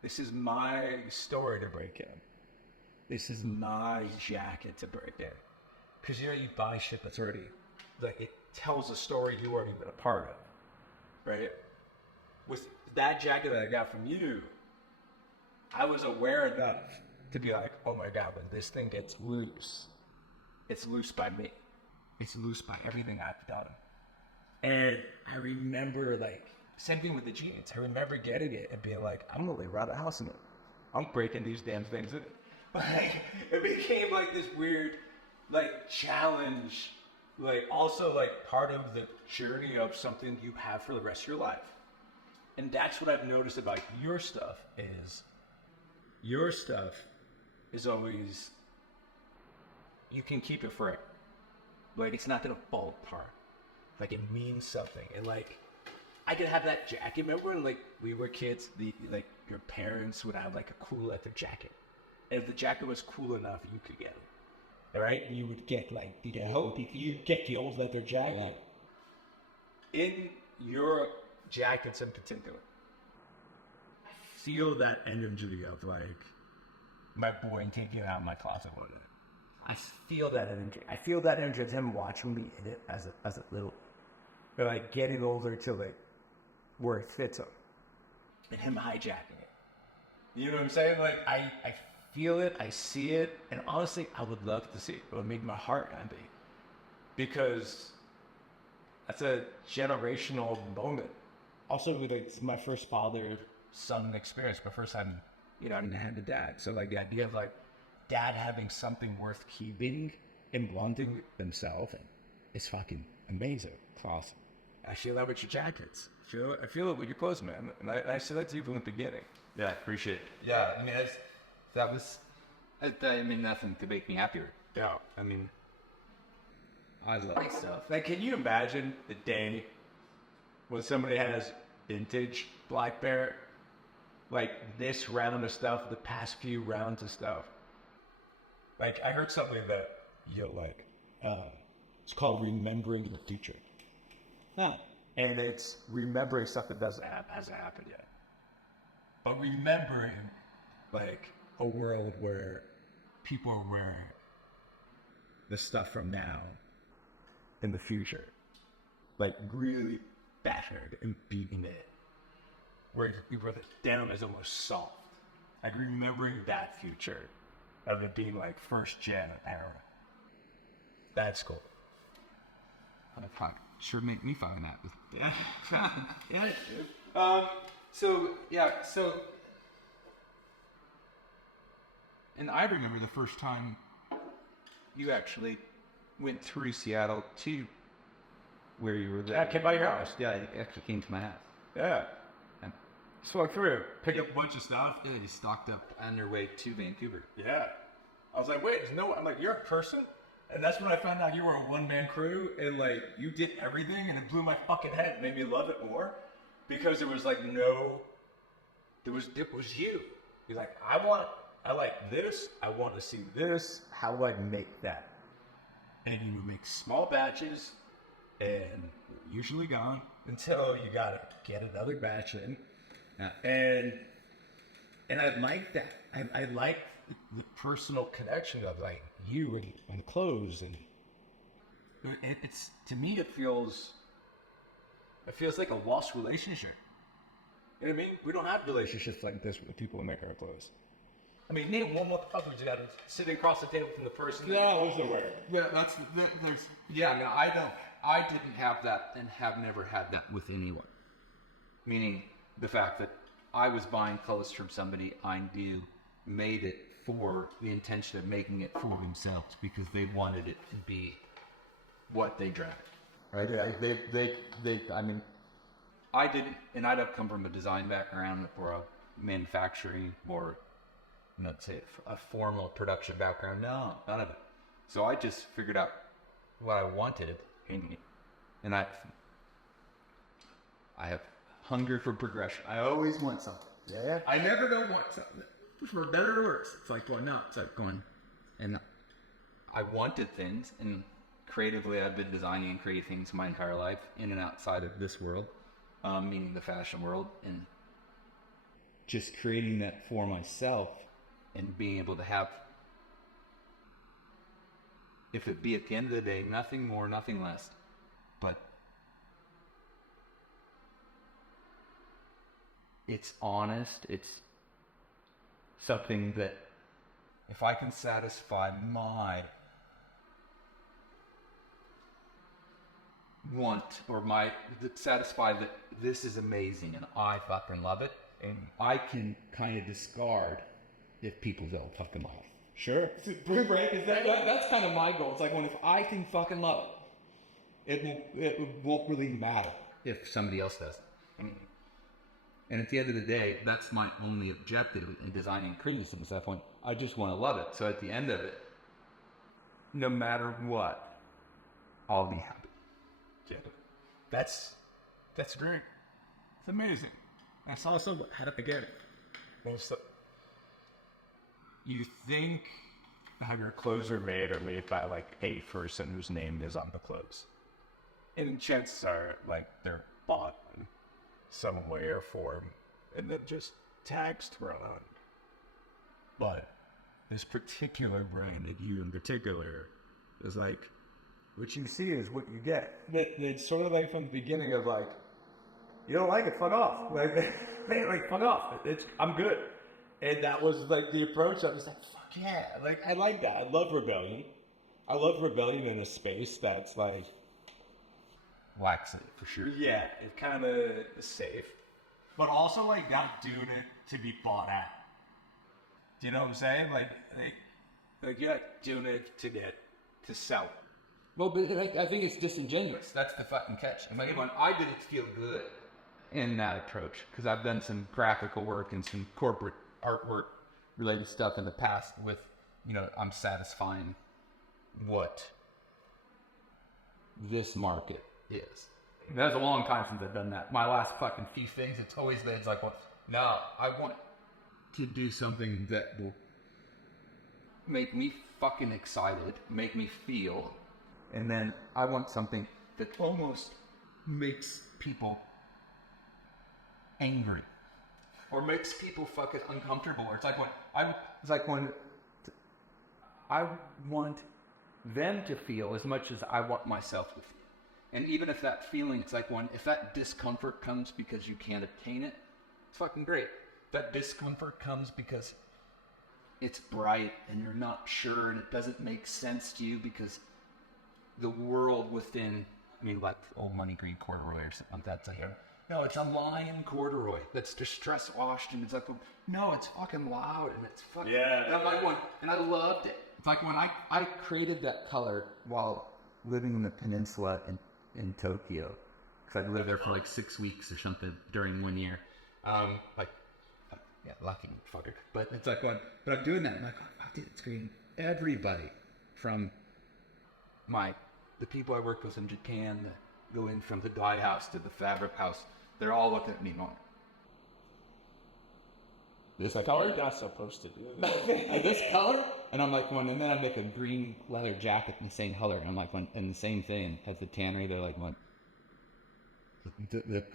this is my story to break in. This is my jacket to break in. Because, you know, you buy shit that's already, like, it tells a story you already been a part of, right? With that jacket that I got from you, I was aware enough to be like, oh my God, when this thing gets loose, it's loose by me. It's loose by everything I've done. And I remember, like, same thing with the jeans. I remember getting it and being like, I'm gonna live around the house in it. I'm breaking these damn things in it. Like, it became like this weird, like, challenge, like, also like part of the journey of something you have for the rest of your life. And that's what I've noticed about your stuff is always, you can keep it forever. Like, it's not gonna fall apart. Like, it means something. And like, I could have that jacket. Remember when, like, we were kids, like, your parents would have like a cool leather jacket. And if the jacket was cool enough, you could get it. All right? You would get like, you get the old leather jacket. In your jackets in particular, I feel that energy of like, my boy taking it out of my closet one day. I feel that energy. I feel that energy of him watching me in it as a little, but like getting older to like where it fits him, and him hijacking it. You know what I'm saying? Like I feel it, I see it, and honestly, I would love to see it. It would make my heart happy because that's a generational moment. Also, like, it's my first father-son experience. My first time, you know, I didn't have a dad, so like the idea of like dad having something worth keeping and wanting themselves is fucking amazing. It's awesome. I feel that with your jackets. I feel it with your clothes, man. And I said that to you from the beginning. Yeah, I appreciate it. Yeah, I mean, I mean, nothing could make me happier. Yeah, I mean, I love stuff. Like, can you imagine the day when somebody has vintage Black Bear? Like, this round of stuff, the past few rounds of stuff. Like, I heard something that you like. It's called remembering the future. Huh. And it's remembering stuff that hasn't happened yet. But remembering, like, a world where people are wearing the stuff from now in the future. Like, really battered and beaten it. Where the denim is almost soft. Like, remembering that future of it being like first gen era. That's cool. Sure make me find that. Yeah. So, and I remember the first time you actually went through Seattle to where you were there. I came by your house. Yeah, it actually came to my house. Yeah. And just walk through, pick up a bunch of stuff. Yeah, you stocked up. on your way to Vancouver. Yeah. I was like, wait, there's no, I'm like, you're a person? And that's when I found out you were a one-man crew, and like, you did everything, and it blew my fucking head. It made me love it more, because there was like it was you. You're like, I like this, I want to see this, how do I make that? And you would make small batches, and usually gone, until you gotta get another batch in. And I like that. I like the personal connection of like you and clothes, and it's, to me it feels like a lost relationship. You know what I mean? We don't have relationships like this with people who make our clothes. I mean, name one motherfucker you got sitting across the table from the person. No, I didn't have that and have never had that with anyone. Meaning the fact that I was buying clothes from somebody I knew made it for the intention of making it for themselves because they wanted it to be what they drank. Right? I mean, I didn't, and I don't come from a design background or a manufacturing or, let's say, a formal production background. No, none of it. So I just figured out what I wanted, and I have hunger for progression. I always want something. Yeah. I never don't want something. For better or worse. It's like going, no. It's like going, and I wanted things, and creatively I've been designing and creating things my entire life in and outside of this world, meaning the fashion world, and just creating that for myself and being able to have, if it be at the end of the day, nothing more, nothing less, but it's honest, it's something that if I can satisfy my want or satisfy that this is amazing and I fucking love it, and I can kind of discard if people don't fucking love it. Sure. Right? That's kind of my goal. It's like, when if I can fucking love it, it won't really matter if somebody else does. And at the end of the day, that's my only objective in designing and creating something at that point. I just want to love it. So at the end of it, no matter what, I'll be happy. Yeah. That's great. It's amazing. That's also how to begin. You think how your clothes are made by like a person whose name is on the clothes. And chances are like they're bought in some way or form and then just tags thrown on. But this particular brand that you in particular is like, what you see is what you get. It's sort of like from the beginning of like, you don't like it, fuck off. Like, fuck off. I'm good. And that was like the approach. I was like, fuck yeah. Like, I like that. I love rebellion. I love rebellion in a space that's like, Wax it, for sure. yeah, it's kind of safe. But also like not doing it to be bought at. Do you know what I'm saying? Like you're not doing it to sell. Well, but I think it's disingenuous. That's the fucking catch. I mean, I did it to feel good in that approach, because I've done some graphical work and some corporate artwork related stuff in the past with, I'm satisfying what this market is. That's a long time since I've done that. My last fucking few things, it's always been, it's like, well, no, I want to do something that will make me fucking excited, make me feel, and then I want something that almost makes people angry or makes people fucking uncomfortable. Or it's like when I want them to feel as much as I want myself to feel. And even if that feeling, it's like if that discomfort comes because you can't obtain it, it's fucking great. That discomfort comes because it's bright and you're not sure and it doesn't make sense to you because the world within, like old money green corduroy or something like that. It's like, no, it's a lion corduroy that's distress washed, and it's like, no, it's fucking loud and it's fucking, yeah. And I'm like, and I loved it. It's like when I created that color while living in the peninsula in Tokyo, because I lived there for like 6 weeks or something during 1 year. Lucky fucker. But it's like but I'm doing that. I'm like, oh, dude, it's creating everybody from the people I worked with in Japan, going from the dye house to the fabric house. They're all looking at me going, this color? You're not supposed to do this color? And I'm like, and then I make a green leather jacket in the same color. And I'm like, and the same thing has the tannery. They're like,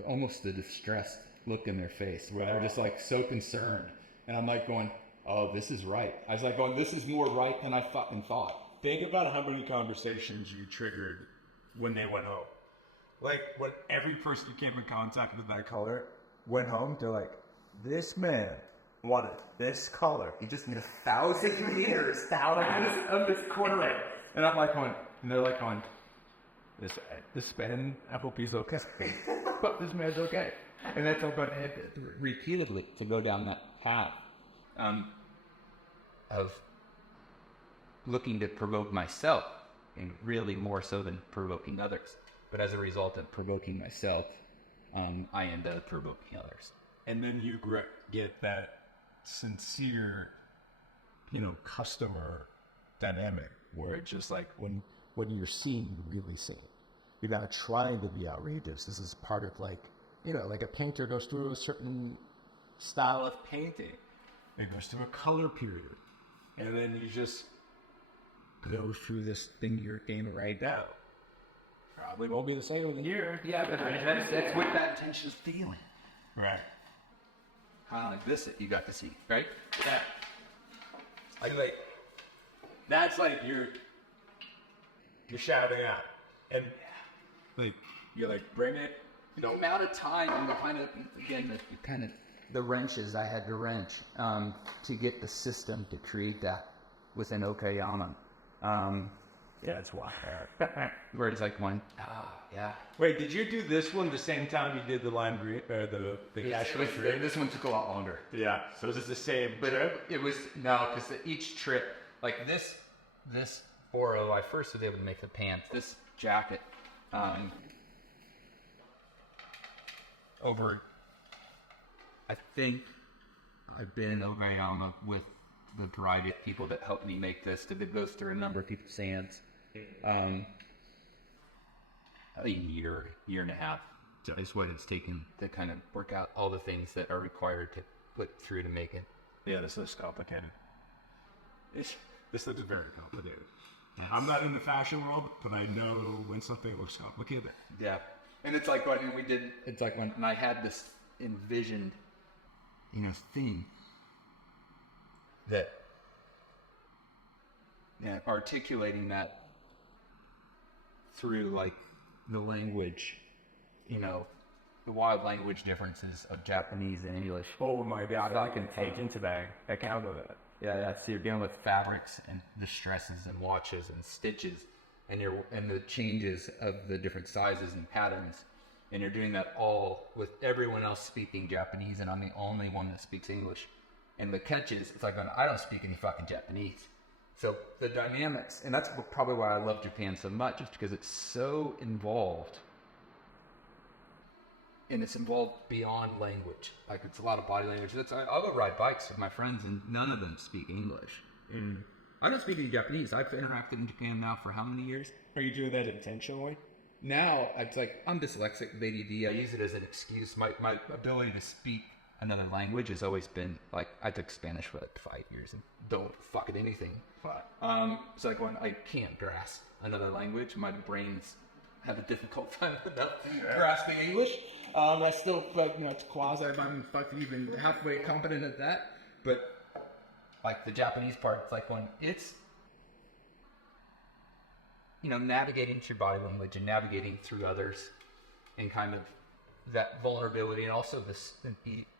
almost the distressed look in their face where they're just like so concerned. And I'm like going, oh, this is right. I was like going, this is more right than I fucking thought. Think about how many conversations you triggered when they went home. Like, when every person you came in contact with that color went home, they're like, this man wanted this color. He just made 1,000 meters of this corduroy. And I'm like going, and they're like going, this man, Applebee's okay. But this man's okay. And that's all going to repeatedly to go down that path of looking to provoke myself, and really more so than provoking others. But as a result of provoking myself, I end up provoking others. And then you get that sincere, customer dynamic where it's just like when you're seen, you're really seen. You're not trying to be outrageous. This is part of like like a painter goes through a certain style of painting. It goes through a color period. And then you just go through this thing you're game right now. Probably won't be the same in a year. Yeah, but that's what that intention's feeling. Right. Kind of like this that you got to see, right? Yeah. That's like you're shouting out. And like, you like bring it. The amount of time and the wrenches I had to wrench to get the system to create that within Okayama. Yeah, it's wild. Where it's like one. Yeah. Wait, did you do this one the same time you did the lime green or the cashmere trip? This one took a lot longer. Yeah. So is it the same but trip? It was no, because each trip, like this Oro, I first was able to make the pants. This jacket, I think I've been in Okayama with the variety of people that helped me make this. That goes through a number of people's hands. A year and a half is what it's taken to kind of work out all the things that are required to put through to make it. Yeah, this looks complicated. This looks very complicated. I'm not in the fashion world, but I know when something looks complicated. Yeah. And it's like when I had this envisioned, thing that, articulating that through like the language, the wild language differences of Japanese and English. Oh my God, I can take into that account of it. Yeah. So you're dealing with fabrics and the stresses and watches and stitches and the changes of the different sizes and patterns. And you're doing that all with everyone else speaking Japanese, and I'm the only one that speaks English. And the catch is, it's like I don't speak any fucking Japanese. So the dynamics, and that's probably why I love Japan so much, is because it's so involved. And it's involved beyond language. Like, it's a lot of body language. I'll go ride bikes with my friends, and none of them speak English. And I don't speak any Japanese. I've interacted in Japan now for how many years? Are you doing that intentionally? Now, it's like, I'm dyslexic with ADD. I use it as an excuse. My ability to speak another language has always been, like, I took Spanish for like 5 years and don't fucking anything. It's like when I can't grasp another language, my brains have a difficult time grasping English. I still, it's quasi, I'm fucking even halfway competent at that. But, like, the Japanese part, it's like when it's, navigating through body language and navigating through others and kind of that vulnerability, and also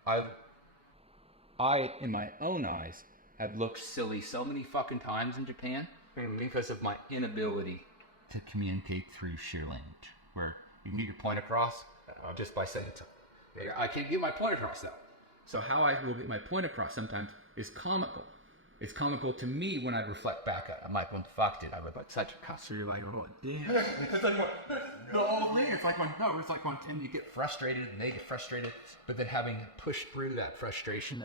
I, in my own eyes, have looked silly so many fucking times in Japan because of my inability to communicate through sheer language, where you can get your point across just by saying something. I can't get my point across though. So how I will get my point across sometimes is comical. It's comical to me when I reflect back. I'm like, when the fuck did I look like such a cuss? So you're like, oh, damn. It's like the whole thing. It's like when you get frustrated and they get frustrated, but then having to push through that frustration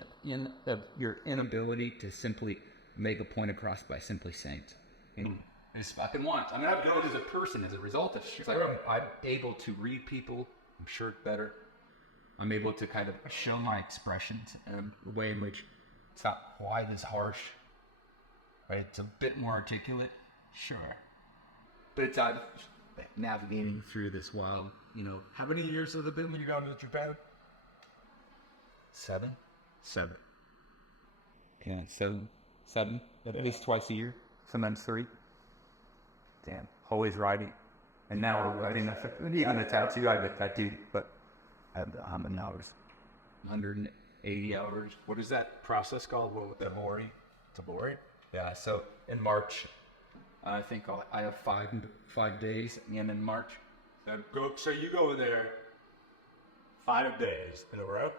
of your inability to simply make a point across by simply saying it. I just fucking want. I'm gonna have to do it as a person as a result of it. It's like I'm able to read people. I'm sure better. I'm able to kind of show my expressions and the way in which it's not quite as harsh, right? It's a bit more articulate, sure. But it's navigating through this wild, How many years has it been when you gone to Japan? 7. Yeah, 7. At least twice a year, sometimes 3. Damn, always riding. And now we're riding. Even a tattoo, I have a tattoo, but I have the 100 hours. 180 hours. What is that process called? Tabori. Yeah, so in March, I think I have 5 days again in March. So you go there 5 days in a row?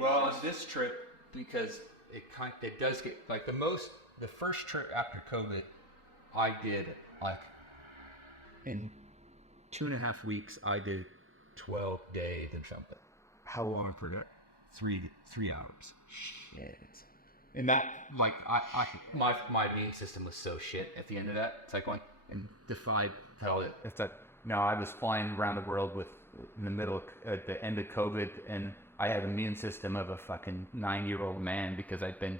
Well, on this trip, because it does get, like the first trip after COVID, I did, like, in 2.5 weeks, I did 12 days or something. How long per day? 3 hours. Shit. And that, like, my immune system was so shit at the end of that. It's like going and defied all it. It's that No, I was flying around the world in the middle, at the end of COVID, and I had an immune system of a fucking 9-year-old man because I'd been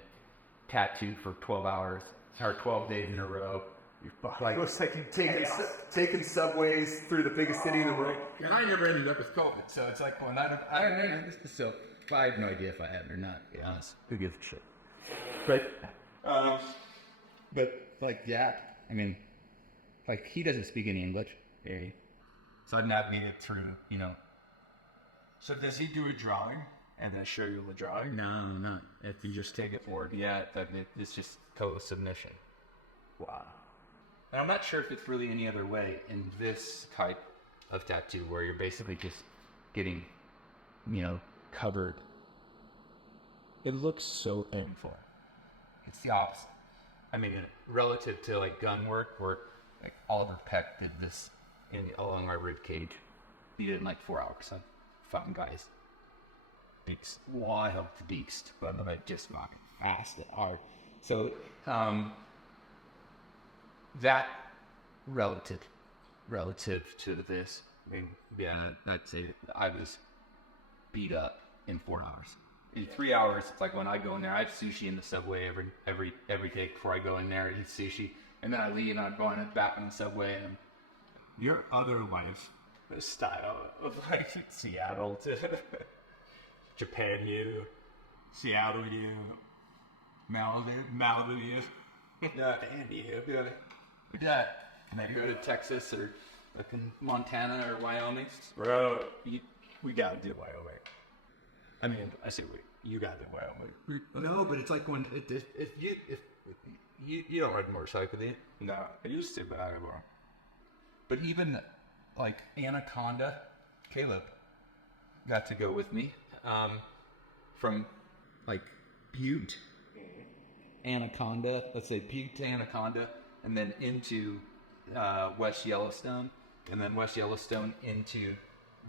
tattooed for 12 hours, or 12 days in a row. Like, it looks like you're taking subways through the biggest city in the world. And I never ended up with COVID, so it's like, when I have no idea if I had it or not, to be honest. Who gives a shit? But like, yeah, I mean, like, he doesn't speak any English. So I've navigated through, So does he do a drawing and then show you the drawing? No, if you just take it forward. Yeah, it's just total submission. Wow. And I'm not sure if it's really any other way in this type of tattoo where you're basically just getting, covered. It looks so painful. It's the opposite. I mean, relative to like gun work, where like Oliver Peck did this along our rib cage. He did it in like 4 hours. I'm fucking guys. Beast. Wild beast, but just fucking fast and hard. So, that relative to this, I mean, yeah, I'd say I was beat up in 4 hours. In 3 hours, it's like when I go in there, I have sushi in the subway every day before I go in there, I eat sushi, and then I leave and I'm going back in the subway. And your other life, the style of like Seattle to Japan, you, Seattle, you, Malibu, you, and you, yeah. Maybe go to Texas or fucking Montana or Wyoming. Bro, we gotta do Wyoming. I mean, I say you got it. Wyoming. No, but it's like when if you don't ride a motorcycle, do you? No, I used to, but I don't know. But even like Anaconda, Caleb got to go with me from like Butte, Anaconda. Let's say Butte to Anaconda, and then into West Yellowstone, and then West Yellowstone into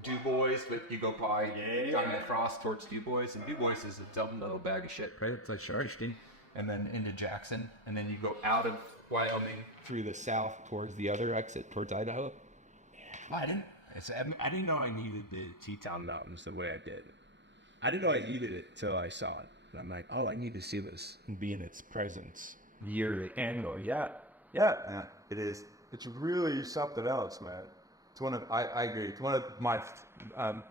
Du Bois, but you go by Diamond Frost towards Du Bois, and Du Bois is a dumb little bag of shit. Right, it's like Charleston. And then into Jackson, and then you go out of Wyoming through the south towards the other exit towards Idaho. I didn't know I needed the Teton Mountains the way I did. I didn't know I needed it till I saw it. And I'm like, oh, I need to see this and be in its presence. Yearly, annual, yeah, it is. It's really something else, man. It's I agree. It's one of my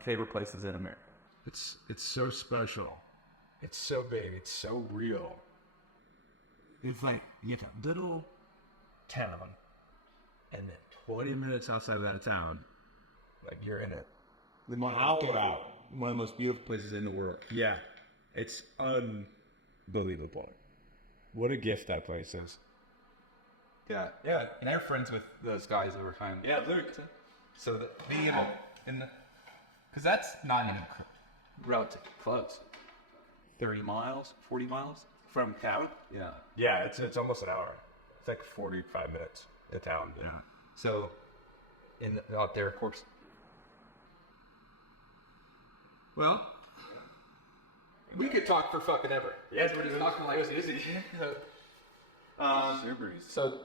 favorite places in America. It's so special. It's so big. It's so real. It's like you get a little town, and then 20 minutes outside of that town, like you're in it. An hour out. One of the most beautiful places in the world. Yeah, it's unbelievable. What a gift that place is. Yeah, and they're friends with those guys over time. Yeah, Luke. So because that's not even relatively close. 30 miles, 40 miles from town. Yeah, it's almost an hour. It's like 45 minutes to town. Yeah. So out there, of course. Well, we could talk for fucking ever. Yes, we're just talking like this. So,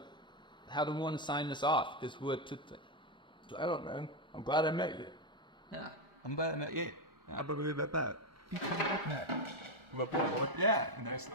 how do one sign this off? Is what to think. I don't know. I'm glad I met you. Yeah, I'm glad I met you. I believe that. You come up next. Yeah, nice.